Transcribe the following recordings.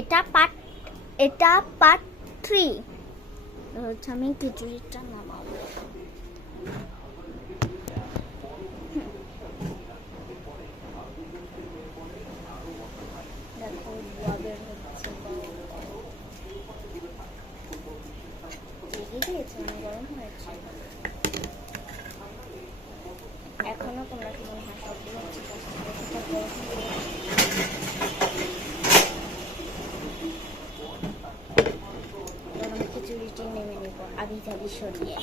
এটা পার্ট এটা পার্ট 3। হচ্ছে আমি খিচুড়িটা নামাবো। দেখো ধোয়া বের হচ্ছে, দিয়েছে মানে গরম হয়েছে। এখনো তোমরা কি মনে হয় সবগুলো ঠিক আছে? আমি খিচুড়িটি নেমে নেব আবি যাবি সরিয়ে।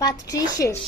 পাত্রী শেষ।